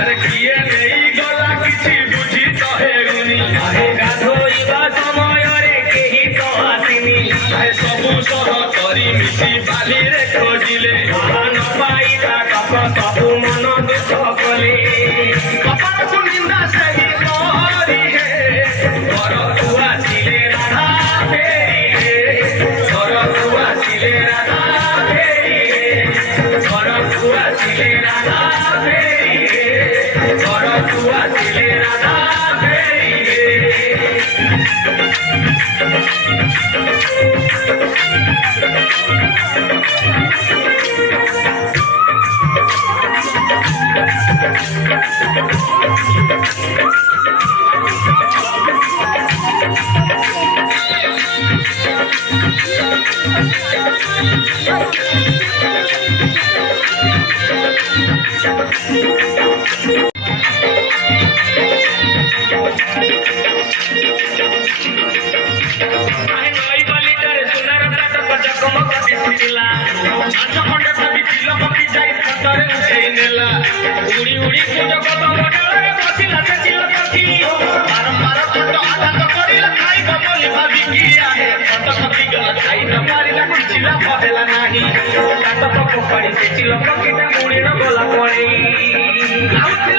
ଆରେ କିଏ ନେଇଗଲା କିଛି ବୁଝି ତ ହେଉନି ଗାଧୋଇବା ସମୟରେ କେହି ତ ଆସିନି ସବୁ ସହ କରି ମିଶି ବାଲିରେ ଖୋଜିଲେ ନ ପାଇବା କପ ସବୁ ମନ ଦୁଃଖ କଲେ କପାଳକୁ ନିନ୍ଦା ସେହି କରି ଘରକୁ ଆସିଲେ ରାଧା ଫେରିଲେ ଘରକୁ ଆସିଲେ ରାଧା ଫେରିଲେ ଘରକୁ ଆସିଲେ ରାଧା ଫେରିଲେ ଘରକୁ ଆସିଲେ ରାଧା उड़ी उड़ी जगत बदଳରେ ବସିଲା ସେ ଚିଲକଟି ବାରମ୍ବାର ଖଟ ଆଘାତ କରିଲା ଖାଇବ ବୋଲି ଭାବିକି ଆହେ ଖଟ ଖଟିଗଲା ଖାଇ ନ ପାରିଲା କିଛି ଲାଭ ହେଲା ନାହିଁ କାଟ ପକାଇ ସେ ଚିଲକଟିଟା ଉଡ଼ିଣ ଗଲା ପଳେଇ